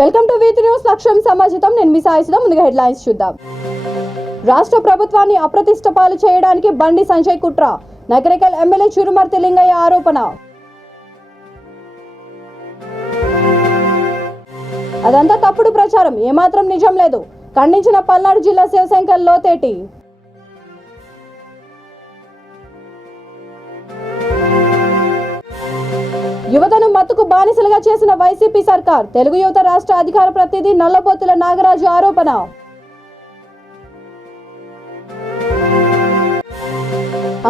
Welcome to Vithi news. లక్ష్యం సమాజితం. నేను మీ సాయిసుదా. ముందుగా హెడ్లైన్స్ చూద్దాం. రాష్ట్ర ప్రభుత్వాన్ని అప్రతిష్ట పాలు చేయడానికి బండి సంజయ్ కుట్ర. నకరికల్ ఎమ్మెల్యే చిరుమర్తి లింగయ్య ఆరోపణ. అదంతా తప్పుడు ప్రచారం, ఏమాత్రం నిజం లేదు ఖండించిన పల్నాడు జిల్లా శివశంకర్ లోతేటి. యువతను మత్తుకు బానిసలుగా చేసిన వైసీపీ సర్కార్. తెలుగు యువత రాష్ట్ర అధికార ప్రతినిధి నల్లబోతుల నాగరాజు ఆరోపణ.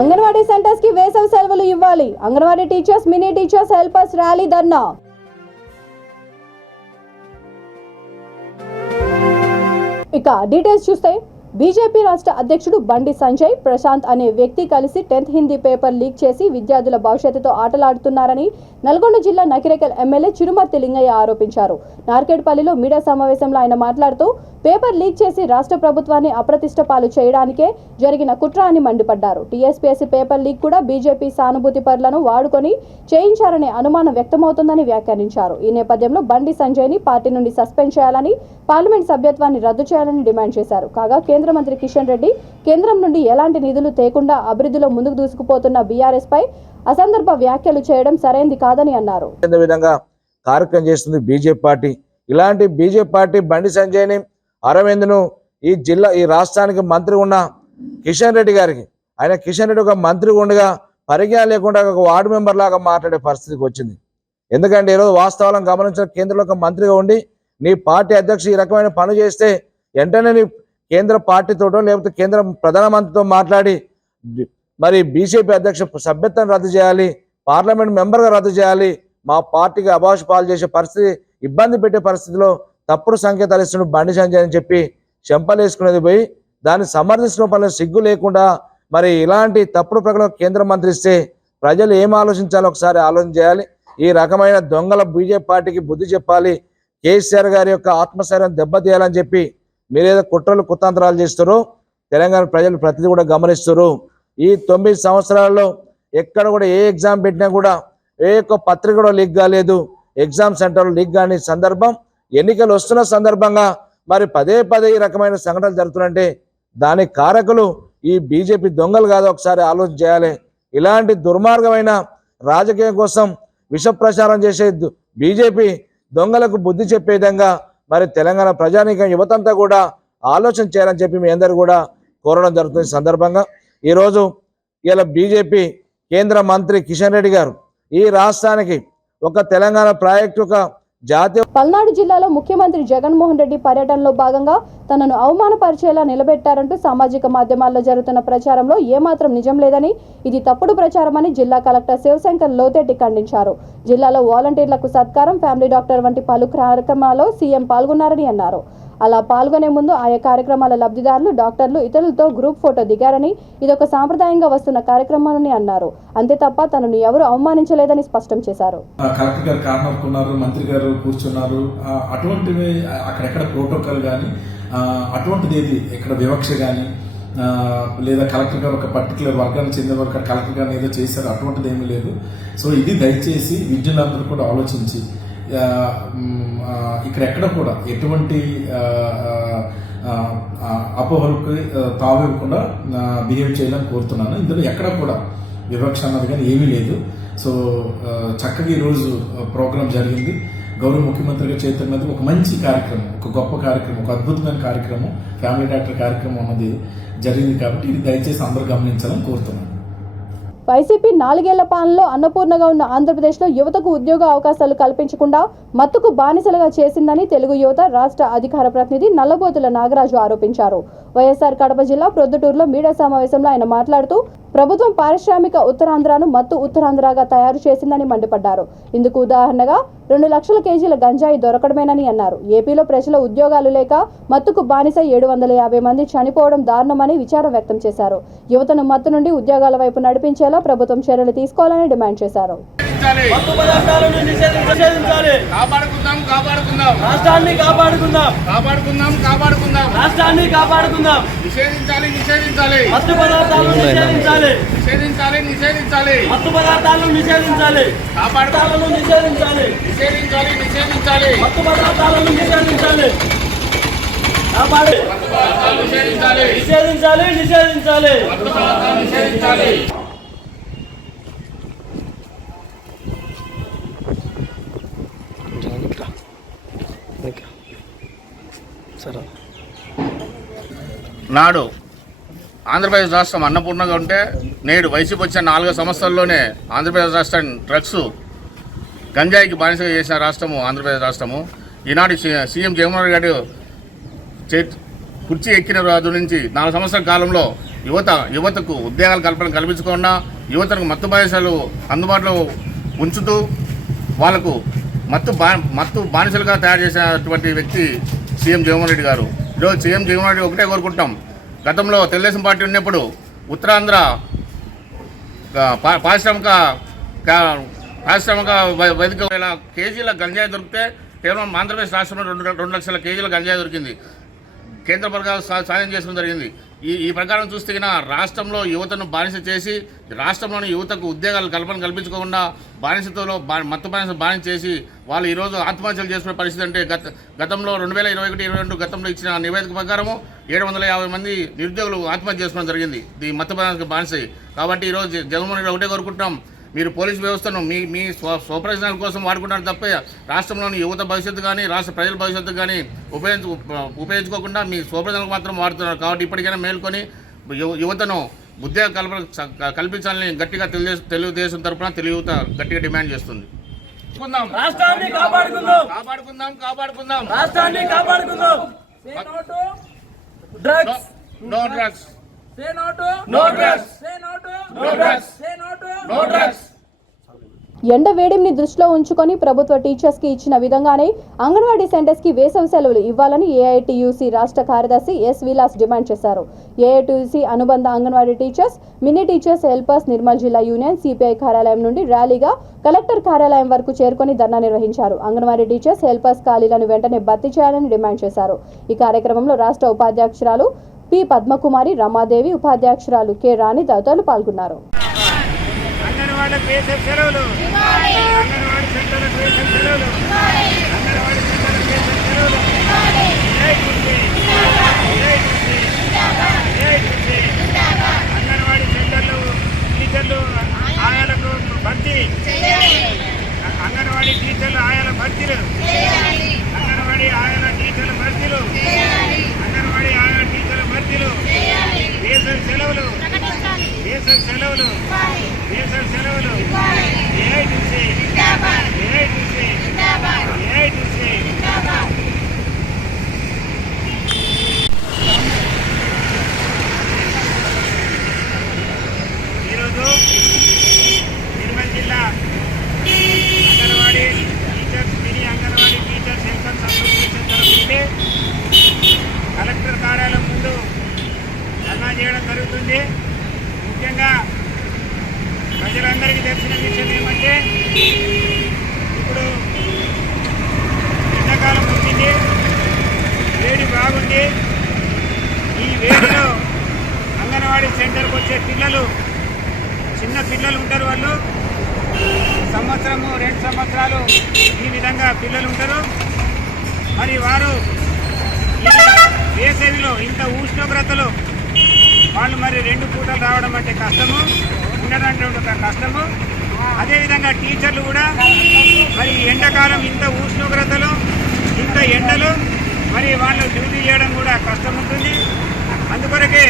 అంగన్వాడీ సెంటర్స్ కి వేసవి సెలవులు ఇవ్వాలి. Anganwadi teachers, mini teachers, helpers rally dharna. ఇక డీటెయిల్స్ చూస్తే బీజేపీ రాష్ట్ర అధ్యక్షుడు బండి సంజయ్ ప్రశాంత్ అనే వ్యక్తి కలిసి 10th హిందీ పేపర్ లీక్ చేసి విద్యార్థుల భవిష్యత్తుతో ఆటలాడుతున్నారని నల్గొండ జిల్లా నకిరేకల్ ఎమ్మెల్యే చిరుమర్తి లింగయ్య ఆరోపించారు. నార్కెట్పల్లిలో మీడియా సమావేశంలో ఆయన మాట్లాడుతూ పేపర్ లీక్ చేసి రాష్ట్ర ప్రభుత్వాన్ని అప్రతిష్ట పాలు చేయడానికే జరిగిన కుట్ర అని మండిపడ్డారు. టీఎస్పీఎస్సీ పేపర్ లీక్ కూడా బీజేపీ సానుభూతి పరులను వాడుకొని చేయించారనే అనుమానం వ్యక్తమవుతుందని వ్యాఖ్యానించారు. ఈ నేపథ్యంలో బండి సంజయ్ని పార్టీ నుండి సస్పెండ్ చేయాలని, పార్లమెంట్ సభ్యత్వాన్ని రద్దు చేయాలని డిమాండ్ చేశారు. కాగా కేంద్ర మంత్రి కిషన్ రెడ్డి కేంద్రం నుండి ఎలాంటి నిధులు తేకుండా అభివృద్ధిలో ముందుకు దూసుకుపోతున్న బీఆర్ఎస్ పై అసందర్భ వ్యాఖ్యలు చేయడం సరైంది కాదని అన్నారు. కార్యక్రమం చేస్తుంది బీజేపీ పార్టీ. ఇలాంటి బీజేపీ పార్టీ బండి సంజయ్ని, అరవింద్ను ఈ రాష్ట్రానికి మంత్రి ఉన్న కిషన్ రెడ్డి గారికి, ఆయన కిషన్ రెడ్డి ఒక మంత్రి ఉండగా పరిజ్ఞానం లేకుండా ఒక వార్డు మెంబర్ లాగా మాట్లాడే పరిస్థితికి వచ్చింది. ఎందుకంటే ఈరోజు వాస్తవాలను గమనించిన కేంద్రంలో ఒక మంత్రిగా ఉండి నీ పార్టీ అధ్యక్షుడు ఈ రకమైన పని చేస్తే వెంటనే నీ కేంద్ర పార్టీతోటో లేకపోతే కేంద్ర ప్రధానమంత్రితో మాట్లాడి మరి బీజేపీ అధ్యక్ష సభ్యత్వం రద్దు చేయాలి, పార్లమెంట్ మెంబర్గా రద్దు చేయాలి, మా పార్టీకి అభాష పాలు చేసే పరిస్థితి, ఇబ్బంది పెట్టే పరిస్థితిలో తప్పుడు సంకేతాలు ఇస్తున్న బండి సంజయ్ అని చెప్పి చెంపలేసుకునేది పోయి దాన్ని సమర్థించడం పనులు సిగ్గు లేకుండా మరి ఇలాంటి తప్పుడు ప్రకటన కేంద్ర మంత్రి ఇస్తే ప్రజలు ఏం ఆలోచించాలో ఒకసారి ఆలోచన చేయాలి. ఈ రకమైన దొంగల బీజేపీ పార్టీకి బుద్ధి చెప్పాలి. కేసీఆర్ గారి యొక్క ఆత్మశైర్యం దెబ్బతీయాలని చెప్పి మీరేదో కుట్రలు కుతంత్రాలు చేస్తారో తెలంగాణ ప్రజలు ప్రతిదీ కూడా గమనిస్తారు. ఈ 9 సంవత్సరాల్లో ఎక్కడ కూడా ఏ ఎగ్జామ్ పెట్టినా కూడా ఏ ఒక్క పత్రిక కూడా లీక్ కాలేదు. ఎగ్జామ్ సెంటర్లో లీక్ కాని సందర్భం, ఎన్నికలు వస్తున్న సందర్భంగా మరి పదే ఈ రకమైన సంఘటనలు జరుగుతుంటే దానికి కారకులు ఈ బీజేపీ దొంగలు కాదు, ఒకసారి ఆలోచన చేయాలి. ఇలాంటి దుర్మార్గమైన రాజకీయం కోసం విష ప్రచారం చేసే బీజేపీ దొంగలకు బుద్ధి చెప్పే విధంగా మరి తెలంగాణ ప్రజానీకం యువతంతా కూడా ఆలోచన చేయాలని చెప్పి మీ అందరూ కూడా కోరడం జరుగుతుంది. సందర్భంగా ఈరోజు ఇలా బీజేపీ కేంద్ర మంత్రి కిషన్ రెడ్డి గారు ఈ రాష్ట్రానికి ఒక తెలంగాణ ప్రాజెక్టు ఒక జాతీయ. పల్నాడు జిల్లాలో ముఖ్యమంత్రి జగన్మోహన్ రెడ్డి పర్యటనలో భాగంగా తనను అవమానపరిచేలా నిలబెట్టారంటూ సామాజిక మాధ్యమాల్లో జరుగుతున్న ప్రచారంలో ఏమాత్రం నిజం లేదని, ఇది తప్పుడు ప్రచారమని జిల్లా కలెక్టర్ శివశంకర్ లోతేటి ఖండించారు. జిల్లాలో వాలంటీర్లకు సత్కారం, ఫ్యామిలీ డాక్టర్ వంటి పలు కార్యక్రమాల్లో సీఎం పాల్గొన్నారని అన్నారు. అలా పాల్గొనే ముందు ఆయా కార్యక్రమాల లబ్ధిదారులు, డాక్టర్లు ఇతరులతో గ్రూప్ ఫోటో దిగారని, ఇదొక సాంప్రదాయంగా వస్తున్న కార్యక్రమాలని అన్నారు. అంతే తప్ప తనను ఎవరు అవమానించలేదని స్పష్టం చేశారు. కలెక్టర్ గారు కారణం మంత్రి గారు కూర్చున్నారు, అటువంటివి అక్కడెక్కడ ప్రోటోకాల్ కానీ అటువంటిది ఏది ఎక్కడ వివక్ష కానీ లేదా కలెక్టర్ గారు ఒక పర్టికులర్ వర్గానికి చెందిన వరకు కలెక్టర్ గారిని ఏదో చేశారు, అటువంటిది ఏమీ లేదు. సో ఇది దయచేసి విద్యులందరూ కూడా ఆలోచించి ఇక్కడ ఎక్కడ కూడా ఎటువంటి అపోహలకు తావివ్వకుండా బిహేవ్ చేయాలని కోరుతున్నాను. ఇందులో ఎక్కడ కూడా వివక్ష అన్నది కానీ ఏమీ లేదు. సో చక్కగా ఈరోజు ప్రోగ్రాం జరిగింది. గౌరవ ముఖ్యమంత్రి గారి చేతుల మీద ఒక మంచి కార్యక్రమం, ఒక గొప్ప కార్యక్రమం, ఒక అద్భుతమైన కార్యక్రమం, ఫ్యామిలీ డాక్టర్ కార్యక్రమం అన్నది జరిగింది. కాబట్టి ఇది దయచేసి అందరూ గమనించాలని కోరుతున్నాను. వైసీపీ 4 ఏళ్ల పాలనలో అన్నపూర్ణగా ఉన్న ఆంధ్రప్రదేశ్లో యువతకు ఉద్యోగ అవకాశాలు కల్పించకుండా మత్తుకు బానిసలుగా చేసిందని తెలుగు యువత రాష్ట్ర అధికార ప్రతినిధి నల్లబోతుల నాగరాజు ఆరోపించారు. వైఎస్ఆర్ కడప జిల్లా ప్రొద్దుటూరులో మీడియా సమావేశంలో ఆయన మాట్లాడుతూ ప్రభుత్వం పారిశ్రామిక ఉత్తరాంధ్రను మత్తు ఉత్తరాంధ్రగా తయారు చేసిందని మండిపడ్డారు. ఇందుకు ఉదాహరణగా 2 లక్షల కేజీల గంజాయి దొరకడమేనని అన్నారు. ఏపీలో ప్రజల ఉద్యోగాలు లేక మత్తుకు బానిస 750 మంది చనిపోవడం దారుణమని విచారం వ్యక్తం చేశారు. యువతను మత్తు నుండి ఉద్యోగాల వైపు నడిపించేలా ప్రభుత్వం చర్యలు తీసుకోవాలని డిమాండ్ చేశారు. నిషేధించాలి. నిషేధించాలి నిషేధించాలి మత్తు పదార్థాలను నిషేధించాలి నిషేధించాలి నిషేధించాలి నిషేధించాలి మత్తు పదార్థాలు నిషేధించాలి. నాడు ఆంధ్రప్రదేశ్ రాష్ట్రం అన్నపూర్ణంగా ఉంటే నేడు వైసీపీ వచ్చిన 4 సంవత్సరాల్లోనే ఆంధ్రప్రదేశ్ రాష్ట్రం డ్రగ్స్ గంజాయికి బానిసగా చేసిన రాష్ట్రము ఆంధ్రప్రదేశ్ రాష్ట్రము. ఈనాడు సీఎం జగన్మోహన్ రెడ్డి గారు కుర్చీ ఎక్కిన రోజు నుంచి 4 సంవత్సరాల కాలంలో యువతకు ఉద్యోగాల కల్పించకుండా యువతకు మత్తు బానిసలు అందుబాటులో ఉంచుతూ వాళ్లకు మత్తు బానిసలుగా తయారు చేసినటువంటి వ్యక్తి సీఎం జగన్మోహన్ రెడ్డి గారు. ఈరోజు సీఎం జగన్మోహన్ రెడ్డి ఒకటే కోరుకుంటాం, గతంలో తెలుగుదేశం పార్టీ ఉన్నప్పుడు ఉత్తరాంధ్ర పారిశ్రామిక వేదిక కేజీల గంజాయి దొరికితే కేవలం ఆంధ్రప్రదేశ్ రాష్ట్రంలో 2 లక్షల కేజీల గంజాయి దొరికింది. కేంద్ర ప్రభుత్వం సాధన చేసుకోవడం జరిగింది. ఈ ప్రకారం చూస్తే రాష్ట్రంలో యువతను బానిస చేసి రాష్ట్రంలోని యువతకు ఉద్యోగాలు కల్పించుకోకుండా మత్తు బానిస బానిస చేసి వాళ్ళు ఈరోజు ఆత్మహత్యలు చేసుకునే పరిస్థితి. అంటే గతంలో 2021-22 గతంలో ఇచ్చిన నివేదిక ప్రకారము 750 మంది నిరుద్యోగులు ఆత్మహత్య చేసుకోవడం జరిగింది ఈ మత్తు బానిస. కాబట్టి ఈరోజు జగన్మోహన్ రెడ్డి ఒకటే కోరుకుంటాం, మీరు పోలీసు వ్యవస్థను మీ స్వప్రయోజనాల కోసం వాడుకుంటారు తప్ప రాష్ట్రంలోని యువత భవిష్యత్తు కానీ రాష్ట్ర ప్రజల భవిష్యత్తు కానీ ఉపయోగించుకోకుండా మీ స్వప్రయోజనాలకు మాత్రం వాడుతున్నారు. కాబట్టి ఇప్పటికైనా మేల్కొని యువతను ఉద్యోగ కల్పించాలని గట్టిగా తెలుగుదేశం తరఫున యువత గట్టిగా డిమాండ్ చేస్తుంది. రాష్ట్రాన్ని కాపాడుకుందాం కాపాడుకుందాం కాపాడుకుందాం రాష్ట్రాన్ని కాపాడుకుందాం. Drugs no drugs Say no to no drugs. Say no to No drugs. Say no to No drugs. ఎండ వేడిని దృష్టిలో ఉంచుకొని ప్రభుత్వ టీచర్స్ కి ఇచ్చిన విధంగానే అంగన్వాడీ సెంటర్స్ కి వేసవి సెలవులు ఇవ్వాలని ఏఐటీయూసీ రాష్ట్ర కార్యదర్శి ఎస్ విలాస్ డిమాండ్ చేశారు. ఏఐటీయూసీ అనుబంధ anganwadi teachers, mini teachers helpers Nirmal జిల్లా యూనియన్ సిపిఐ కార్యాలయం నుండి ర్యాలీగా కలెక్టర్ కార్యాలయం వరకు చేరుకొని ధర్నా నిర్వహించారు. అంగన్వాడీ టీచర్స్ హెల్పర్స్ ఖాళీలను వెంటనే భర్తీ చేయాలని డిమాండ్ చేశారు. ఈ కార్యక్రమంలో రాష్ట్ర ఉపాధ్యక్షురాలు పి పద్మకుమారి, రమాదేవి, ఉపాధ్యక్షురాలు కె రాణి తదితరులు పాల్గొన్నారు. అంగన్వాడీ టీచర్లు ఆయాల భర్తీలు, అంగన్వాడీ ఆయాల టీచర్ల భర్తీలు, అంగన్వాడీ ఆయాల టీచర్ల భర్తీలు, వేసవి సెలవులు, వేసవి సెలవులు, వేసవి సెలవులు. ఏఐటీసీ ఏఐటీసీ ఏఐటీసీ ఈరోజు నిర్మల్ జిల్లా anganwadi teachers, mini anganwadi teachers helpers association తరఫున కలెక్టర్ కార్యాలయం ముందు ధర్నా చేయడం జరుగుతుంది. ముఖ్యంగా ప్రజలందరికీ తెలిసిన విషయం ఏమంటే, ఇప్పుడు ఎండాకాలం వచ్చింది, వేడి బాగుంది. ఈ వేడిలో అంగన్వాడీ సెంటర్కి వచ్చే పిల్లలు, చిన్న పిల్లలు ఉంటారు, వాళ్ళు సంవత్సరము 2 సంవత్సరాలు ఈ విధంగా పిల్లలు ఉంటారు. మరి వారు ఈ వేసవిలో ఇంత ఉష్ణోగ్రతలో వాళ్ళు మరి 2 పూటలు రావడం అంటే కష్టము, ఉండడానికి కష్టము. అదేవిధంగా టీచర్లు కూడా మరి ఎండాకాలం ఇంత ఉష్ణోగ్రతలు, ఇంత ఎండలు, మరి వాళ్ళు డ్యూటీ చేయడం కూడా కష్టం ఉంటుంది. అందుకొరకే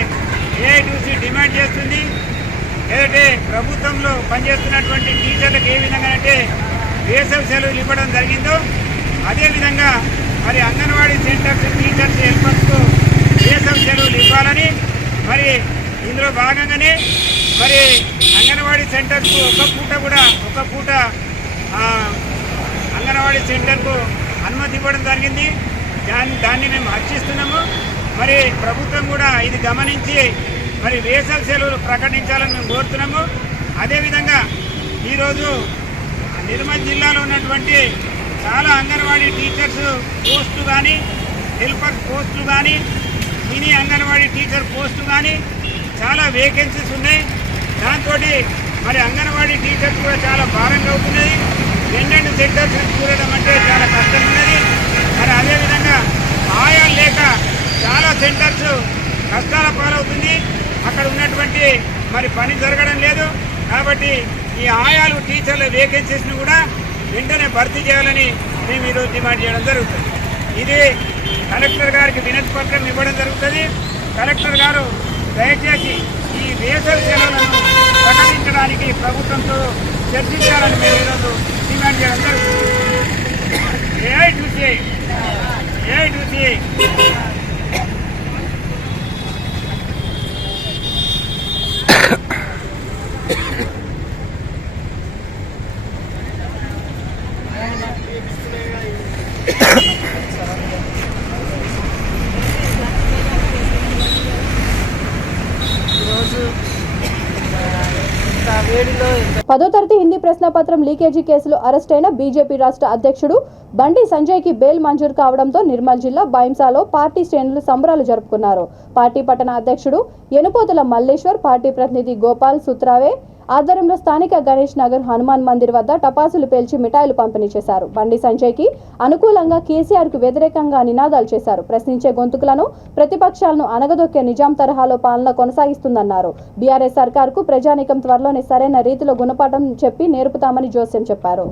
ఏఐటీసీ డిమాండ్ చేస్తుంది, ఏదైతే ప్రభుత్వంలో పనిచేస్తున్నటువంటి టీచర్లకు ఏ విధంగా అంటే వేసవి సెలవులు ఇవ్వడం జరిగిందో అదేవిధంగా మరి అంగన్వాడీ సెంటర్స్ టీచర్స్ హెల్పర్స్కు వేసవి సెలవులు ఇవ్వాలని, మరి ఇందులో భాగంగానే మరి అంగన్వాడీ సెంటర్కు ఒక పూట అంగన్వాడీ సెంటర్కు అనుమతి ఇవ్వడం జరిగింది. దాన్ని మేము హర్షిస్తున్నాము. మరి ప్రభుత్వం కూడా ఇది గమనించి మరి వేసవి సెలవులు ప్రకటించాలని మేము కోరుతున్నాము. అదేవిధంగా ఈరోజు నిర్మల్ జిల్లాలో ఉన్నటువంటి చాలా అంగన్వాడీ టీచర్స్ పోస్టులు కానీ, హెల్పర్స్ పోస్టులు కానీ, మినీ అంగన్వాడీ టీచర్ పోస్టులు కానీ చాలా వేకెన్సీస్ ఉన్నాయి. దాంతో మరి అంగన్వాడీ టీచర్స్ కూడా చాలా భారంగా అవుతున్నాయి. రెండు సెంటర్స్ చూడడం అంటే చాలా కష్టం ఉన్నది. మరి అదేవిధంగా ఆయాలు లేక చాలా సెంటర్స్ కష్టాల పాలవుతుంది. అక్కడ ఉన్నటువంటి మరి పని జరగడం లేదు. కాబట్టి ఈ ఆయాలు టీచర్ల వేకెన్సీస్ను కూడా వెంటనే భర్తీ చేయాలని మేము ఈరోజు డిమాండ్ చేయడం జరుగుతుంది. ఇది కలెక్టర్ గారికి వినతి పత్రం ఇవ్వడం జరుగుతుంది. కలెక్టర్ గారు దయచేసి ఈ వేసవి సెలవులను ప్రకటించడానికి ప్రభుత్వంతో చర్చించాలని మేము ఈరోజు డిమాండ్ చేయడం జరుగుతుంది. ఏఐటీసీ పదో తరగతి హిందీ ప్రశ్నపత్రం లీకేజీ కేసులో అరెస్ట్ అయిన బీజేపీ రాష్ట్ర అధ్యక్షుడు బండి సంజయ్కి బెయిల్ మంజూరు కావడంతో నిర్మల్ జిల్లా బైంసాలో పార్టీ శ్రేణులు సంబరాలు జరుపుకున్నారు. పార్టీ పట్టణ అధ్యక్షుడు ఎనుపోతుల మల్లేశ్వర్, పార్టీ ప్రతినిధి గోపాల్ సుత్రావే ఆధ్వర్యంలో స్థానిక గణేష్ నగర్ హనుమాన్ మందిర్ వద్ద టపాసులు పేల్చి మిఠాయిలు పంపిణీ చేశారు. బండి సంజయ్కి అనుకూలంగా కేసీఆర్కు వ్యతిరేకంగా నినాదాలు చేశారు. ప్రశ్నించే గొంతుకులను, ప్రతిపక్షాలను అణగదొక్కే నిజాం తరహాలో పాలన కొనసాగిస్తుందన్నారు. బీఆర్ఎస్ సర్కార్కు ప్రజానీకం త్వరలోనే సరైన రీతిలో గుణపాఠం చెప్పి నేర్పుతామని జోస్యం చెప్పారు.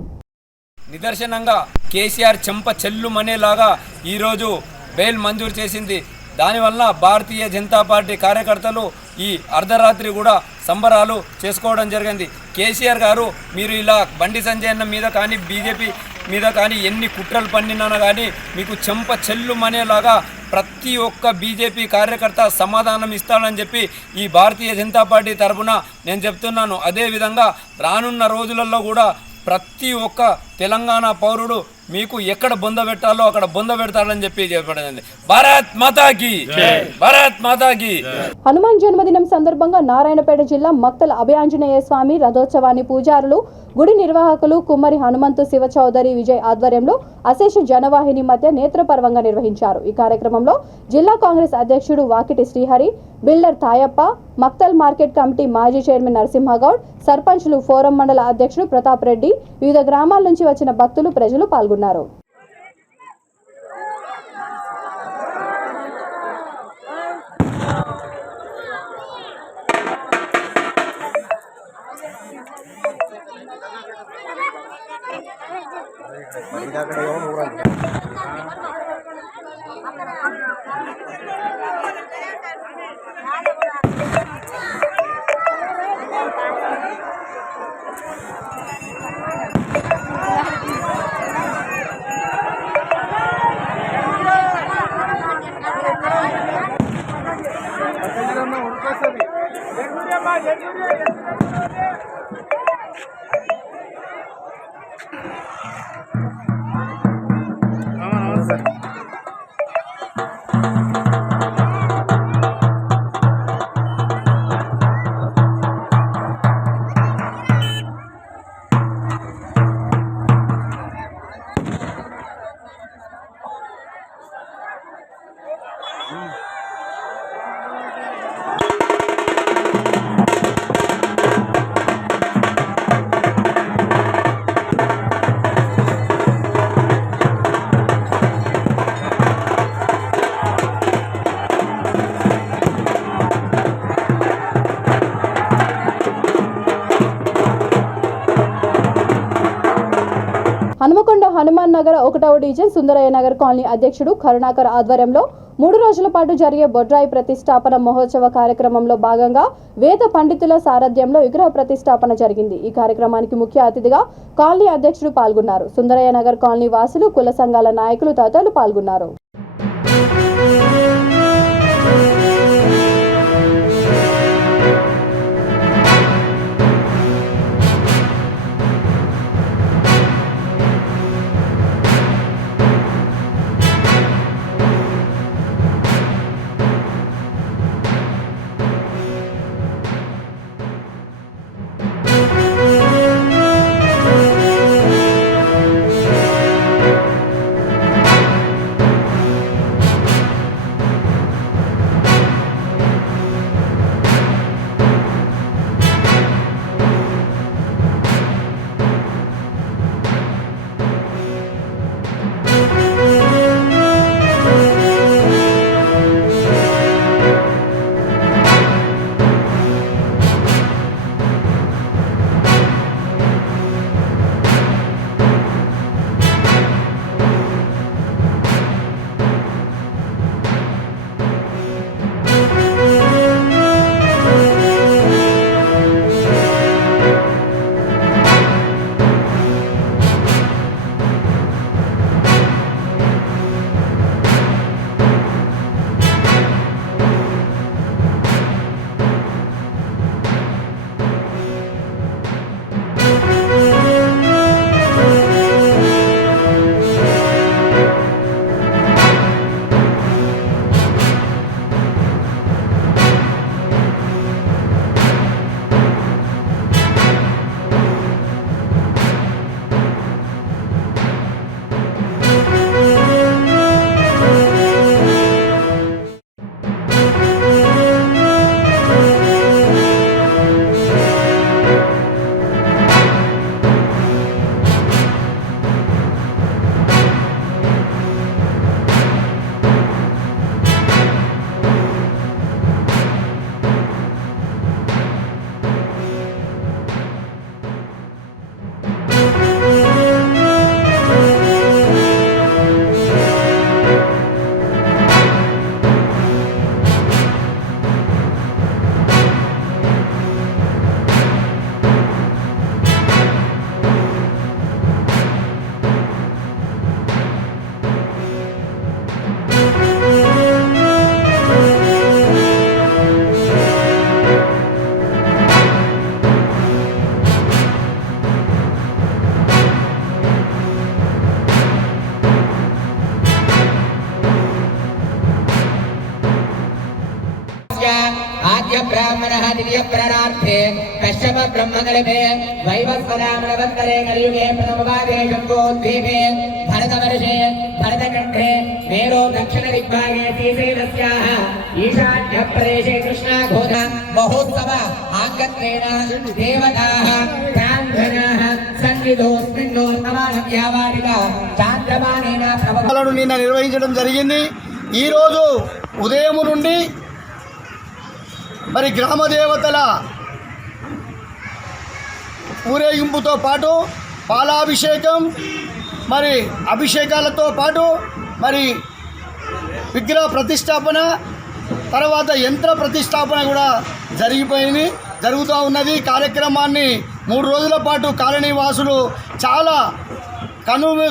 నిదర్శనంగా కేసీఆర్ చెంప చెల్లుమనేలాగా ఈరోజు బెయిల్ మంజూరు చేసింది. దానివల్ల భారతీయ జనతా పార్టీ కార్యకర్తలు ఈ అర్ధరాత్రి కూడా సంబరాలు చేసుకోవడం జరిగింది. కేసీఆర్ గారు మీరు ఇలా బండి సంజయ్ అన్న మీద కానీ బీజేపీ మీద కానీ ఎన్ని కుట్రలు పన్నినా కానీ మీకు చెంప చెల్లుమనేలాగా ప్రతి ఒక్క బీజేపీ కార్యకర్త సమాధానం ఇస్తాడని చెప్పి ఈ భారతీయ జనతా పార్టీ తరఫున నేను చెప్తున్నాను. అదేవిధంగా రానున్న రోజులలో కూడా ప్రతి ఒక్క తెలంగాణ పౌరుడు మీకు ఎక్కడ బొంద పెట్టాలో అక్కడ బొంద పెడతాడని చెప్పి చెప్పబడింది. భారత్ మాతాకి భారత్ మాతాకి. హనుమాన్ జన్మదినం సందర్భంగా నారాయణపేట జిల్లా మక్తల అభయాంజనేయ స్వామి రథోత్సవాన్ని పూజారులు, గుడి నిర్వాహకులు కుమ్మరి హనుమంతు శివ చౌదరి విజయ్ ఆధ్వర్యంలో అశేష జనవాహిని మధ్య నేత్రపర్వంగా నిర్వహించారు. ఈ కార్యక్రమంలో జిల్లా కాంగ్రెస్ అధ్యక్షుడు Vakiti Srihari, builder Tayappa, Makthal market committee మాజీ చైర్మన్ నరసింహగౌడ్, సర్పంచ్లు, ఫోరం మండల అధ్యక్షుడు ప్రతాప్ రెడ్డి, వివిధ గ్రామాల నుంచి వచ్చిన భక్తులు, ప్రజలు పాల్గొన్నారు. హనుమకొండ హనుమాన్ నగర్ 1వ డివిజన్ సుందరయ్య నగర్ కాలనీ అధ్యక్షుడు కరుణాకర్ ఆధ్వర్యంలో 3 రోజుల పాటు జరిగే బొడ్రాయి ప్రతిష్టాపన మహోత్సవ కార్యక్రమంలో భాగంగా వేద పండితుల సారథ్యంలో విగ్రహ ప్రతిష్టాపన జరిగింది. ఈ కార్యక్రమానికి ముఖ్య అతిథిగా కాలనీ అధ్యక్షుడు పాల్గొన్నారు. సుందరయ్య నగర్ కాలనీ వాసులు, కుల సంఘాల నాయకులు తదితరులు పాల్గొన్నారు. आद्य ब्राह्मणः द्वितीय प्राणार्थे कश्यप ब्रह्मकल्पे वैवस्वतामनवत्तरे कलियुगे प्रथमभागे शम्भोद्वीपे भरतवर्षे भरतकण्ठे मेरो दक्षिण दिग्भागे श्रीशैलस्याः ईशान्यप्रदेशे कृष्णाघोष महोत्सव आगत्रेण देवताः ब्राह्मणाः सन्निधोऽस्मिन्नो समानव्यावारिक చాంద్రమానేన ప్రభుత్వాలను నిన్న నిర్వహించడం జరిగింది. ఈరోజు ఉదయం నుండి మరి గ్రామ దేవతల ఊరేగింపుతో పాటు పాలాభిషేకం మరి అభిషేకాలతో పాటు మరి విగ్రహ ప్రతిష్టాపన తర్వాత యంత్ర ప్రతిష్టాపన కూడా జరుగుతూ ఉన్నది. కార్యక్రమాన్ని 3 రోజుల పాటు కాలనీవాసులు చాలా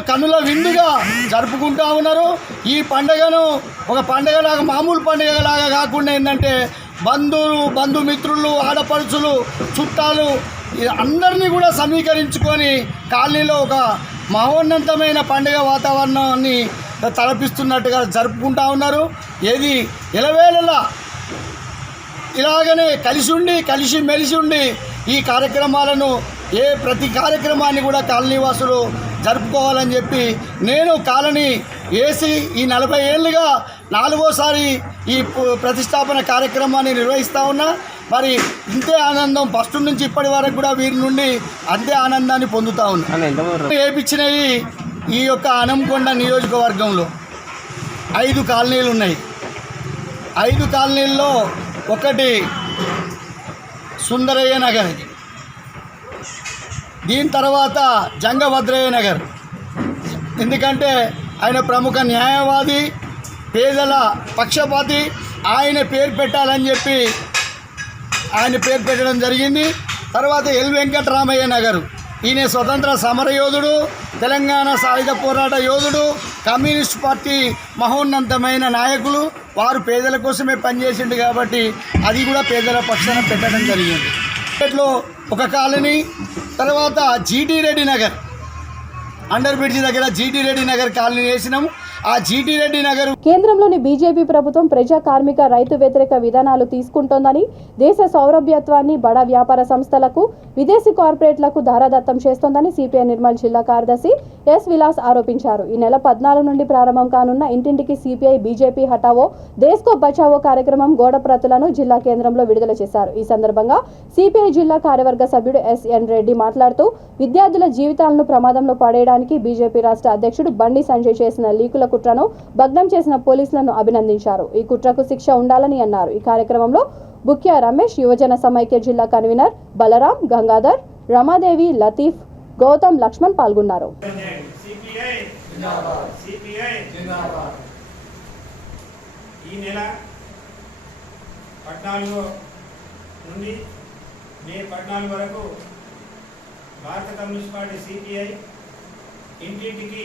కనుల విందుగా జరుపుకుంటూ ఉన్నారు. ఈ పండుగను ఒక పండుగలాగా మామూలు పండుగలాగా కాకుండా ఏంటంటే బంధుమిత్రులు ఆడపడుచులు చుట్టాలు అందరినీ కూడా సమీకరించుకొని కాలనీలో ఒక మహోన్నతమైన పండుగ వాతావరణాన్ని తలపిస్తున్నట్టుగా జరుపుకుంటూ ఉన్నారు. ఏది ఎలవేళలా ఇలాగనే కలిసి ఉండి ఈ కార్యక్రమాలను ప్రతి కార్యక్రమాన్ని కూడా కాలనీవాసులు జరుపుకోవాలని చెప్పి నేను కాలనీ వేసి ఈ 40 ఏళ్ళుగా 4వసారి ఈ ప్రతిష్టాపన కార్యక్రమాన్ని నిర్వహిస్తూ ఉన్నా. మరి ఇంతే ఆనందం ఫస్ట్ నుంచి ఇప్పటి వరకు కూడా వీరి నుండి అంతే ఆనందాన్ని పొందుతూ ఉన్నా. వేపించినవి ఈ యొక్క అనంకొండ నియోజకవర్గంలో 5 కాలనీలు ఉన్నాయి. 5 కాలనీల్లో ఒకటి సుందరయ్య నగర్, దీని తర్వాత జంగభద్రయ్య నగర్, ఎందుకంటే ఆయన ప్రముఖ న్యాయవాది, పేదల పక్షపాతి, ఆయన పేరు పెట్టాలని చెప్పి ఆయన పేరు పెట్టడం జరిగింది. తర్వాత ఎల్ వెంకటరామయ్య నగర్, ఈయన స్వతంత్ర సమరయోధుడు, తెలంగాణ సాయుధ పోరాట యోధుడు, కమ్యూనిస్ట్ పార్టీ మహోన్నతమైన నాయకులు. వారు పేదల కోసమే పనిచేసిండు కాబట్టి అది కూడా పేదల పక్షాన పెట్టడం జరిగింది. ఇట్లో ఒక కాలనీ, తర్వాత GT Reddy Nagar under bridge దగ్గర జీటీ రెడ్డి నగర్ కాలనీ వేసినాము. ఆ జీటీ రెడ్డి నగర్ కేంద్రంలోని బీజేపీ ప్రభుత్వం ప్రజా కార్మిక రైతు వ్యతిరేక విధానాలు తీసుకుంటోందని, దేశ సౌరభ్యత్వాన్ని బడా వ్యాపార సంస్థలకు విదేశీ కార్పొరేట్లకు ధారాదత్తం చేస్తోందని సిపిఐ నిర్మల్ జిల్లా కార్యదర్శి ఎస్ విలాస్ ఆరోపించారు. ఈ నెల 14 నుండి ప్రారంభం కానున్న ఇంటింటికి సిపిఐ బీజేపీ హటావో దేశ్కో బచావో కార్యక్రమం గోడ ప్రతులను జిల్లా కేంద్రంలో విడుదల చేశారు. ఈ సందర్భంగా సిపిఐ జిల్లా కార్యవర్గ సభ్యుడు ఎస్ఎన్ రెడ్డి మాట్లాడుతూ, విద్యార్థుల జీవితాలను ప్రమాదంలో పడేయడానికి బీజేపీ రాష్ట్ర అధ్యక్షుడు బండి సంజయ్ చేసిన లీకుల కుట్రను భగ్నం చేసిన పోలీసులను అభినందించారు. ఈ కుట్రకు శిక్ష ఉండాలని అన్నారు. ఈ కార్యక్రమంలో బుక్యా రమేష్, యువజన సమైక్య జిల్లా కన్వీనర్ బలరాం, గంగాధర్, రమాదేవి, లతీఫ్, గౌతమ్, లక్ష్మణ్ పాల్గొన్నారు. ఈ నెల 14 నుండి మే 14 వరకు భారత కమ్యూనిస్ట్ పార్టీ సిపిఐ ఇంటింటికి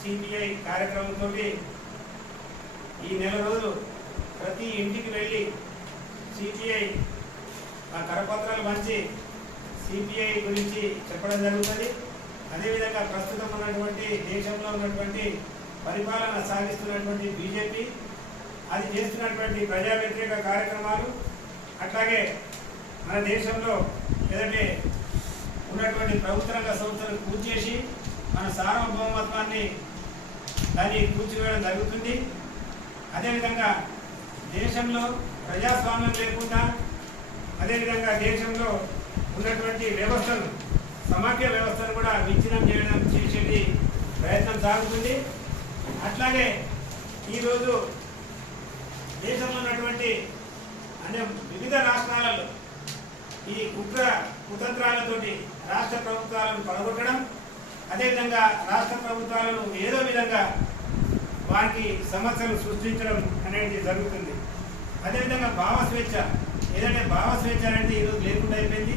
సిపిఐ కార్యక్రమంతో ఈ నెల రోజులు ప్రతి ఇంటికి వెళ్ళి సిపిఐ ఆ కరపత్రాలు పంచి సిపిఐ గురించి చెప్పడం జరుగుతుంది. అదేవిధంగా ప్రస్తుతం ఉన్నటువంటి దేశంలో ఉన్నటువంటి పరిపాలన సాగిస్తున్నటువంటి బీజేపీ అది చేస్తున్నటువంటి ప్రజా వ్యతిరేక కార్యక్రమాలు, అట్లాగే మన దేశంలో ఏదంటే ఉన్నటువంటి ప్రభుత్వ రంగ సంస్థలను కూల్చేసి మన సార్వభౌమత్వాన్ని దాన్ని కూల్చివేయడం జరుగుతుంది. అదేవిధంగా దేశంలో ప్రజాస్వామ్యం లేకుండా, అదేవిధంగా దేశంలో ఉన్నటువంటి వ్యవస్థను, సమాఖ్య వ్యవస్థను కూడా విచ్ఛిన్నం చేయడం చేసేది ప్రయత్నం సాగుతుంది. అట్లాగే ఈరోజు దేశంలో ఉన్నటువంటి అంటే వివిధ రాష్ట్రాలలో ఈ కుతంత్రాలతోటి రాష్ట్ర ప్రభుత్వాలను పడగొట్టడం, అదేవిధంగా రాష్ట్ర ప్రభుత్వాలను ఏదో విధంగా వారికి సమస్యలు సృష్టించడం అనేది జరుగుతుంది. అదేవిధంగా భావస్వేచ్ఛ, ఏదంటే భావస్వేచ్ఛ అనేది ఈరోజు లేకుండా అయిపోయింది.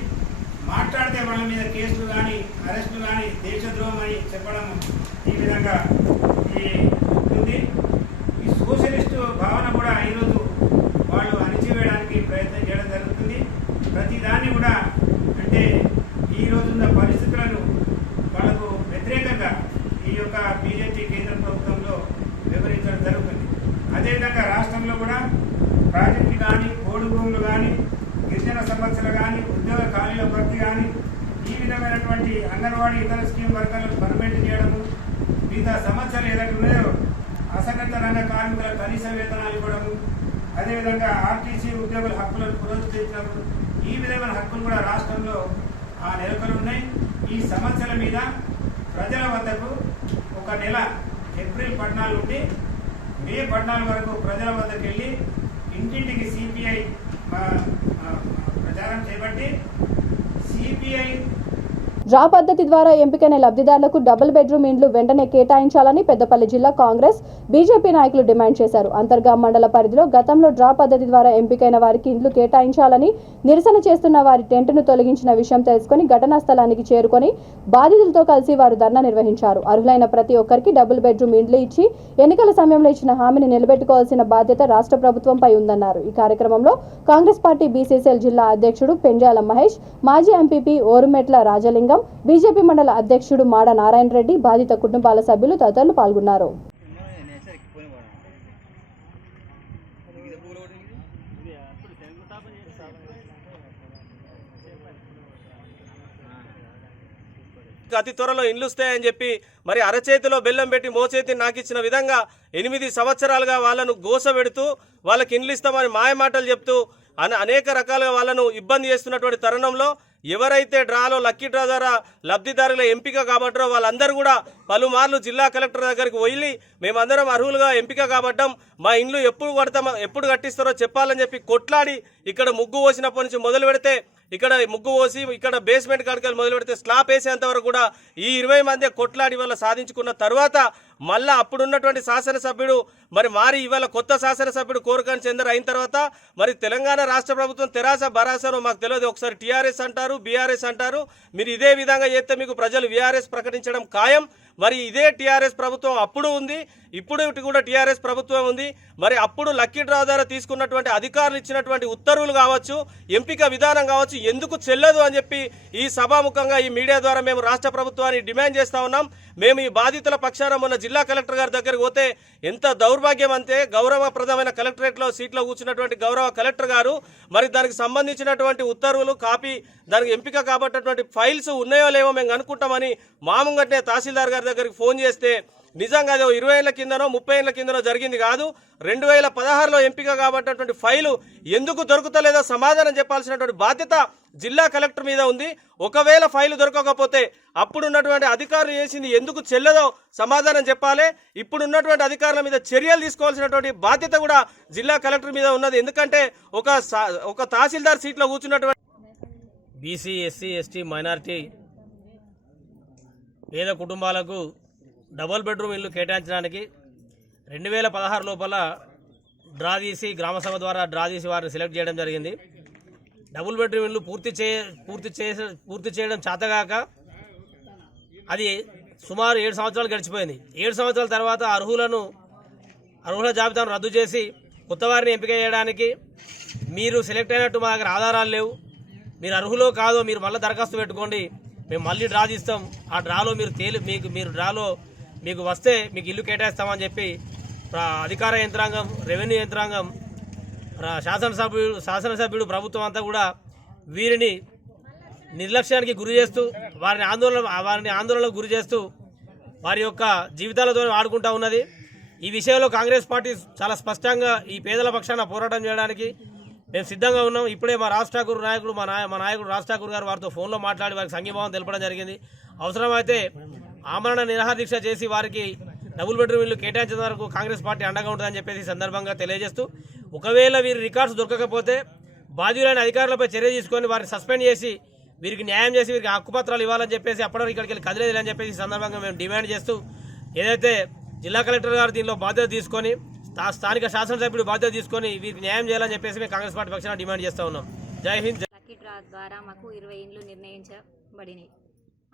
మాట్లాడితే వాళ్ళ మీద కేసులు కానీ అరెస్టులు కానీ దేశద్రోహం అని చెప్పడం ఈ విధంగా ఉంటుంది. ఈ సోషలిస్టు భావన కూడా ఈరోజు వాళ్ళు అణిచివేయడానికి ప్రయత్నం చేయడం జరుగుతుంది. ప్రతి దాన్ని కూడా అంటే ఈ రోజున్న పరిస్థితులను వాళ్ళకు వ్యతిరేకంగా ఈ యొక్క బీజేపీ కేంద్ర ప్రభుత్వంలో వివరించడం జరుగుతుంది. అదేవిధంగా రాష్ట్రంలో కూడా ప్రాజెక్టులు కానీ, పోడుగు పింఛన సమస్యలు కానీ, ఉద్యోగ ఖాళీల భర్తీ కానీ, ఈ విధమైనటువంటి అంగన్వాడీ ఇతర స్కీమ్ వర్గాలను పర్మనెంట్ చేయడము, మిగతా సమస్యలు ఏదైతే ఉన్నాయో అసంఘటిత రంగ కార్మికుల కనీస వేతనాలు ఇవ్వడము, అదేవిధంగా ఆర్టీసీ ఉద్యోగుల హక్కులను పునరుద్ధరించడం, ఈ విధమైన హక్కులు కూడా రాష్ట్రంలో నెలకొని ఉన్నాయి. ఈ సమస్యల మీద ప్రజల వద్దకు ఒక నెల ఏప్రిల్ 14 నుండి మే 14 వరకు ప్రజల వద్దకు వెళ్ళి ఇంటింటికి సిపిఐ ప్రచారం చేపట్టి సిపిఐ డ్రా పద్ధతి ద్వారా ఎంపికైన లబ్ధిదారులకు డబుల్ బెడ్రూమ్ ఇండ్లు వెంటనే కేటాయించాలని పెద్దపల్లి జిల్లా కాంగ్రెస్ బీజేపీ నాయకులు డిమాండ్ చేశారు. అంతర్గా మండల పరిధిలో గతంలో డ్రా పద్ధతి ద్వారా ఎంపికైన వారికి ఇండ్లు కేటాయించాలని నిరసన చేస్తున్న వారి టెంట్ను తొలగించిన విషయం తెలుసుకుని ఘటనా స్థలానికి చేరుకొని బాధితులతో కలిసి వారు ధర్నా నిర్వహించారు. అర్హులైన ప్రతి ఒక్కరికి డబుల్ బెడ్రూమ్ ఇండ్లు ఇచ్చి ఎన్నికల సమయంలో ఇచ్చిన హామీని నిలబెట్టుకోవాల్సిన బాధ్యత రాష్ట్ర ప్రభుత్వంపై ఉందన్నారు. ఈ కార్యక్రమంలో కాంగ్రెస్ పార్టీ బీసీసీఎల్ జిల్లా అధ్యక్షుడు పెంజాల మహేష్, మాజీ ఎంపీపీ ఓరుమెట్ల రాజలింగం, బీజేపీ మండల అధ్యక్షుడు మాడ నారాయణ రెడ్డి, బాధిత కుటుంబాల సభ్యులు తదితరులు పాల్గొన్నారు. అతి త్వరలో ఇండ్లు వస్తాయని చెప్పి మరి అరచేతిలో బెల్లం పెట్టి మోచేతి నాకిచ్చిన విధంగా 8 సంవత్సరాలుగా వాళ్ళను గోసపెడుతూ వాళ్ళకి ఇండ్లు ఇస్తామని మాయమాటలు చెప్తూ అనేక రకాలుగా వాళ్ళను ఇబ్బంది చేస్తున్నటువంటి తరుణంలో ఎవరైతే డ్రాలో లక్కీ డ్రా ద్వారా లబ్ధిదారుల ఎంపిక కాబట్టారో వాళ్ళందరూ కూడా పలుమార్లు జిల్లా కలెక్టర్ దగ్గరికి వెళ్ళి మేమందరం అర్హులుగా ఎంపిక కాబట్టాం, మా ఇండ్లు ఎప్పుడు కట్టిస్తారో చెప్పాలని చెప్పి కొట్లాడి ఇక్కడ ముగ్గు పోసినప్పటి నుంచి మొదలు పెడితే ఇక్కడ ముగ్గు పోసి ఇక్కడ బేస్మెంట్ కడకలు మొదలు పెడితే స్లాబ్ వేసేంత వరకు కూడా ఈ 20 మంది కొట్లాడి వల్ల సాధించుకున్న తర్వాత మళ్ళా అప్పుడున్నటువంటి శాసనసభ్యుడు మారి ఇవాళ కొత్త శాసనసభ్యుడు కోరకాని చందర్ అయిన తర్వాత మరి తెలంగాణ రాష్ట్ర ప్రభుత్వం తెరాస బరాసనో మాకు తెలియదు, ఒకసారి టీఆర్ఎస్ అంటారు, బీఆర్ఎస్ అంటారు. మీరు ఇదే విధంగా చేస్తే మీకు ప్రజలు వీఆర్ఎస్ ప్రకటించడం ఖాయం. మరి ఇదే టీఆర్ఎస్ ప్రభుత్వం అప్పుడు ఉంది, ఇప్పుడు కూడా టీఆర్ఎస్ ప్రభుత్వం ఉంది. మరి అప్పుడు లక్కీ డ్రా ద్వారా తీసుకున్నటువంటి అధికారులు ఇచ్చినటువంటి ఉత్తర్వులు కావచ్చు, ఎంపిక విధానం కావచ్చు ఎందుకు చెల్లదు అని చెప్పి ఈ సభాముఖంగా ఈ మీడియా ద్వారా మేము రాష్ట్ర ప్రభుత్వాన్ని డిమాండ్ చేస్తా ఉన్నాం. మేము ఈ బాధితుల పక్షాన మొన్న జిల్లా కలెక్టర్ గారి దగ్గరికి పోతే ఎంత దౌర్భాగ్యం అంటే గౌరవప్రదమైన కలెక్టరేట్లో సీట్లో కూర్చున్నటువంటి గౌరవ కలెక్టర్ గారు మరి దానికి సంబంధించినటువంటి ఉత్తర్వులు కాపీ దానికి ఎంపిక కాబట్టినటువంటి ఫైల్స్ ఉన్నాయో లేవో మేము అనుకుంటామని మామూలుగానే తహసీల్దార్ గారి దగ్గరికి ఫోన్ చేస్తే నిజంగా అది 20 ఏళ్ల కిందనో 30 ఏళ్ల కిందనో జరిగింది కాదు, 2016లో ఎంపిక కాబట్టినటువంటి ఫైలు ఎందుకు దొరుకుతలేదో సమాధానం చెప్పాల్సినటువంటి బాధ్యత జిల్లా కలెక్టర్ మీద ఉంది. ఒకవేళ ఫైలు దొరకకపోతే అప్పుడున్నటువంటి అధికారులు చేసింది ఎందుకు చెల్లదో సమాధానం చెప్పాలి. ఇప్పుడున్నటువంటి అధికారుల మీద చర్యలు తీసుకోవాల్సినటువంటి బాధ్యత కూడా జిల్లా కలెక్టర్ మీద ఉన్నది. ఎందుకంటే ఒక తహసీల్దార్ సీట్లో కూర్చున్నటువంటి బీసీ, ఎస్సీ, ఎస్టీ, మైనారిటీ పేద కుటుంబాలకు డబుల్ బెడ్రూమ్ ఇల్లు కేటాయించడానికి 2016 లోపల డ్రా తీసి గ్రామసభ ద్వారా డ్రా తీసి వారిని సెలెక్ట్ చేయడం జరిగింది. డబుల్ బెడ్రూమ్ ఇల్లు పూర్తి చేయడం చేతగాక అది సుమారు 7 సంవత్సరాలు గడిచిపోయింది. 7 సంవత్సరాల తర్వాత అర్హుల జాబితాను రద్దు చేసి కొత్త వారిని ఎంపిక చేయడానికి మీరు సెలెక్ట్ అయినట్టు మా దగ్గర ఆధారాలు లేవు, మీరు అర్హులో కాదో మీరు మళ్ళీ దరఖాస్తు పెట్టుకోండి, మేము మళ్ళీ డ్రా తీస్తాం, ఆ డ్రాలో మీరు డ్రాలో మీకు వస్తే మీకు ఇల్లు కేటాయిస్తామని చెప్పి అధికార యంత్రాంగం, రెవెన్యూ యంత్రాంగం, శాసనసభ్యుడు ప్రభుత్వం అంతా కూడా వీరిని నిర్లక్ష్యానికి గురి చేస్తూ వారిని ఆందోళనకు గురి చేస్తూ వారి యొక్క జీవితాలతో ఆడుకుంటూ ఉన్నది. ఈ విషయంలో కాంగ్రెస్ పార్టీ చాలా స్పష్టంగా ఈ పేదల పక్షాన పోరాటం చేయడానికి మేము సిద్ధంగా ఉన్నాం. ఇప్పుడే మా రాజ్ ఠాకూర్ నాయకుడు మా నాయకుడు రాజ్ ఠాకూర్ గారు వారితో ఫోన్లో మాట్లాడి వారికి సంఘీభావం తెలపడం జరిగింది. అవసరమైతే ఆమరణ నిరాహార దీక్ష చేసి వారికి డబుల్ బెడ్రూమ్ ఇల్లు కేటాయించిన వరకు కాంగ్రెస్ పార్టీ అండగా ఉంటుందని చెప్పేసి సందర్భంగా తెలియజేస్తూ, ఒకవేళ వీరి రికార్డ్స్ దొరకకపోతే బాధ్యులైన అధికారులపై చర్య తీసుకొని వారిని సస్పెండ్ చేసి వీరికి న్యాయం చేసి వీరికి హక్కుపత్రాలు ఇవ్వాలని చెప్పేసి అప్పటివరకు ఇక్కడికి వెళ్ళి కదిలేదు అని చెప్పేసి సందర్భంగా మేము డిమాండ్ చేస్తూ, ఏదైతే జిల్లా కలెక్టర్ గారు దీనిలో బాధ్యత తీసుకొని స్థానిక శాసనసభ్యుడు బాధ్యత తీసుకొని వీరికి న్యాయం చేయాలని చెప్పేసి మేము కాంగ్రెస్ పార్టీ పక్షాన డిమాండ్ చేస్తూ ఉన్నాం. జై హింద్. లక్కీ డ్రా ద్వారా మాకు 20 ఇండ్లు నిర్ణయించబడినాయి.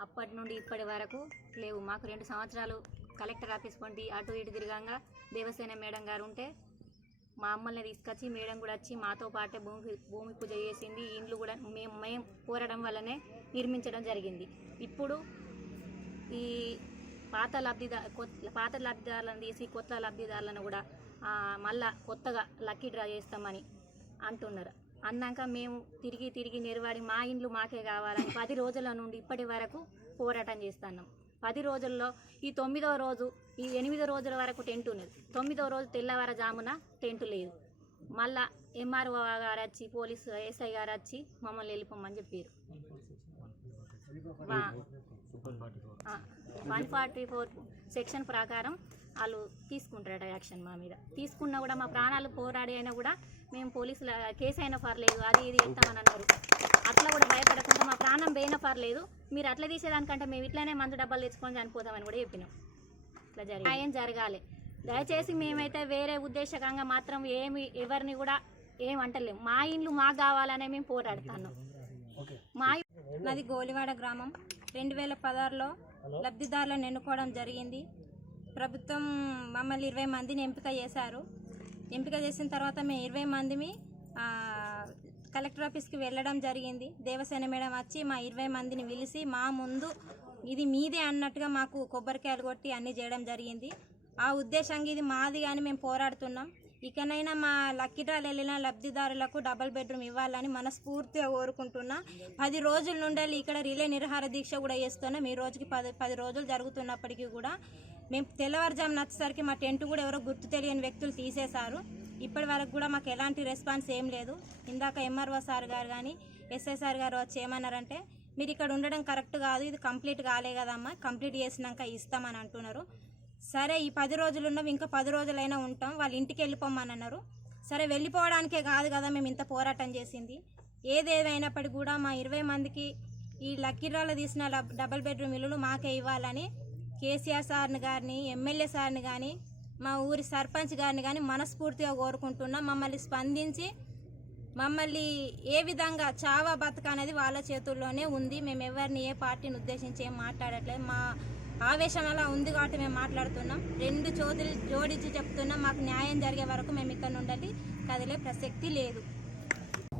అప్పటి నుండి ఇప్పటి వరకు లేవు. మాకు 2 సంవత్సరాలు కలెక్టర్ ఆఫీస్ వంటి అటు ఇటు తిరగంగా దేవసేన మేడం గారు ఉంటే మా అమ్మల్ని తీసుకొచ్చి మేడం కూడా వచ్చి మాతో పాటే భూమి పూజ చేసింది. ఈ ఇండ్లు కూడా మేము కోరడం వల్లనే నిర్మించడం జరిగింది. ఇప్పుడు ఈ పాత లబ్ధిదారులను తీసి కొత్త లబ్ధిదారులను కూడా మళ్ళా కొత్తగా లక్కీ డ్రా చేస్తామని అంటున్నారు. అన్నాక మేము తిరిగి నిలబడి మా ఇండ్లు మాకే కావాలని 10 రోజుల నుండి ఇప్పటి వరకు పోరాటం చేస్తున్నాం. 10 రోజుల్లో ఈ 9వ రోజు ఈ 8 రోజుల వరకు టెంట్ ఉన్నది. 9వ రోజు తెల్లవారుజామున టెంట్ లేదు. మళ్ళా ఎంఆర్ఓ గారు వచ్చి పోలీసు ఎస్ఐ గారు వచ్చి మమ్మల్ని వెళ్ళిపోమని చెప్పారు. 144 సెక్షన్ ప్రకారం వాళ్ళు తీసుకుంటారట యాక్షన్ మా మీద. తీసుకున్నా కూడా మా ప్రాణాలు పోరాడి అయినా కూడా మేము పోలీసుల కేసు అయినా పర్లేదు అది ఇది వెళ్తామని అన్నారు. అట్లా కూడా భయపడకుండా మా ప్రాణం పోయినా పర్లేదు, మీరు అట్లా తీసేదానికంటే మేము ఇట్లానే మందు డబ్బాలు తెచ్చుకొని చనిపోతామని కూడా చెప్పినాం. ఇట్లా న్యాయం జరగాలి దయచేసి. మేమైతే వేరే ఉద్దేశకంగా మాత్రం ఎవరిని కూడా ఏమంటలేము. మా ఇండ్లు మాకు కావాలనే మేము పోరాడుతున్నాం. నాది గోలివాడ గ్రామం. 2016లో లబ్ధిదారులను ఎన్నుకోవడం జరిగింది. ప్రభుత్వం మమ్మల్ని 20 మందిని ఎంపిక చేశారు. ఎంపిక చేసిన తర్వాత మేము 20 మందిని కలెక్టర్ ఆఫీస్కి వెళ్ళడం జరిగింది. దేవసేన మేడం వచ్చి మా 20 మందిని పిలిచి మా ముందు ఇది మీదే అన్నట్టుగా మాకు కొబ్బరికాయలు కొట్టి అన్నీ చేయడం జరిగింది. ఆ ఉద్దేశంగా ఇది మాది కానీ మేము పోరాడుతున్నాం. ఇకనైనా మా లక్కీ డ్రాలు వెళ్ళిన లబ్ధిదారులకు డబుల్ బెడ్రూమ్ ఇవ్వాలని మనస్ఫూర్తిగా కోరుకుంటున్నా. 10 రోజుల నుండి ఇక్కడ రిలే నిరాహార దీక్ష కూడా చేస్తున్నాం. ఈ రోజుకి 10 రోజులు జరుగుతున్నప్పటికీ కూడా మేము తెల్లవారుజామున వచ్చేసరికి మా టెంట్ కూడా ఎవరో గుర్తు తెలియని వ్యక్తులు తీసేశారు. ఇప్పటి వరకు కూడా మాకు ఎలాంటి రెస్పాన్స్ ఏం లేదు. ఇందాక ఎంఆర్ఓ సార్ గారు కానీ ఎస్ఐ సార్ గారు వచ్చి ఏమన్నారంటే, మీరు ఇక్కడ ఉండడం కరెక్ట్ కాదు, ఇది కంప్లీట్ కాలే కదమ్మా, కంప్లీట్ చేసినాక ఇస్తామని అంటున్నారు. సరే ఈ 10 రోజులు ఉన్నాం, ఇంకా 10 రోజులైనా ఉంటాం, వాళ్ళ ఇంటికి వెళ్ళిపోమని అన్నారు. సరే వెళ్ళిపోవడానికే కాదు కదా మేము ఇంత పోరాటం చేసింది. ఏదేమైనప్పటికీ కూడా మా 20 మందికి ఈ లక్కీ డ్రాలో తీసిన డబుల్ బెడ్రూమ్ ఇల్లులు మాకే ఇవ్వాలని కేసీఆర్ సార్ని గారిని, ఎమ్మెల్యే సార్ని కానీ, మా ఊరి సర్పంచ్ గారిని కానీ మనస్ఫూర్తిగా కోరుకుంటున్నాం. మమ్మల్ని స్పందించి మమ్మల్ని ఏ విధంగా చావా బతుక అనేది వాళ్ళ చేతుల్లోనే ఉంది. మేము ఎవరిని ఏ పార్టీని ఉద్దేశించి ఏం మాట్లాడట్లేదు. మా ఆవేశం అలా ఉంది కాబట్టి మేము మాట్లాడుతున్నాం. 2 చేతులు జోడించి చెప్తున్నాం, మాకు న్యాయం జరిగే వరకు మేము ఇక్కడ నుండి కదిలే ప్రసక్తి లేదు.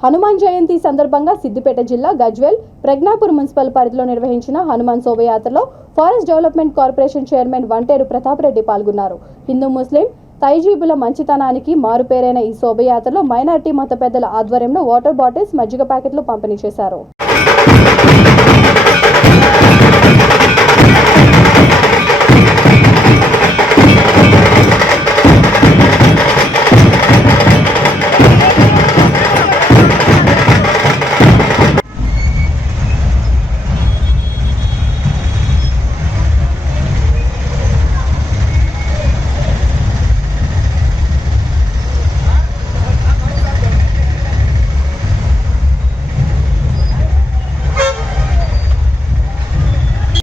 హనుమాన్ జయంతి సందర్భంగా సిద్దిపేట జిల్లా గజ్వేల్ ప్రజ్ఞాపూర్ మున్సిపల్ పరిధిలో నిర్వహించిన హనుమాన్ శోభయాత్రలో forest development corporation chairman Vanteru Pratap Reddy పాల్గొన్నారు. హిందూ ముస్లిం తైజీబుల మంచితనానికి మారుపేరైన ఈ శోభయాత్రలో మైనార్టీ మత పెద్దల ఆధ్వర్యంలో వాటర్ బాటిల్స్, మజ్జిగ ప్యాకెట్లు పంపిణీ చేశారు.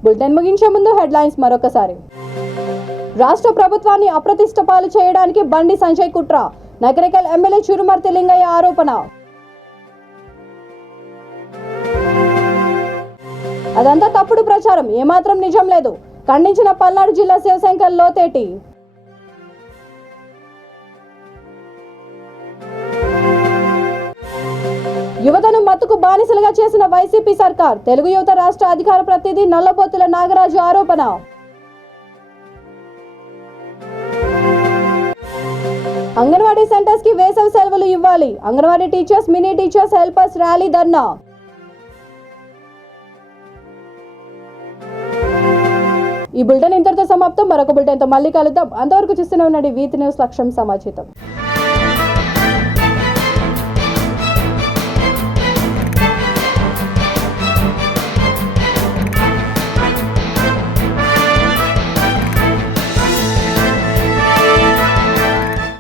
బులెటిన్ ముగించే ముందు హెడ్లైన్స్ మరొకసారి. రాష్ట్ర ప్రభుత్వాన్ని అప్రతిష్ట పాలు చేయడానికి బండి సంజయ్ కుట్ర, నకరేకల్ ఎమ్మెల్యే చురుమర్తి లింగయ్య ఆరోపణ. అదంతా తప్పుడు ప్రచారం, ఏమాత్రం నిజం లేదు, ఖండించిన పల్నాడు జిల్లా శివశంకర్ లోతేటి. యువతను మత్తుకు బానిసలుగా చేసిన వైసీపీ సర్కార్, తెలుగు యువత రాష్ట్ర అధికార ప్రతినిధి నల్లపోతుల నాగరాజు ఆరోపణ. అంగన్వాడీ సెంటర్స్ కి వేసవి సెలవులు ఇవ్వాలి, anganwadi teachers, mini teachers, helpers rally dharna. ఈ బులెటిన్ ఇంతటితో సమాప్తం. మరొక బులెటిన్తో మళ్ళీ కలుద్దాం. అంతవరకు చూస్తూనే ఉండండి వీతి న్యూస్, లక్ష్యం సమాచితం.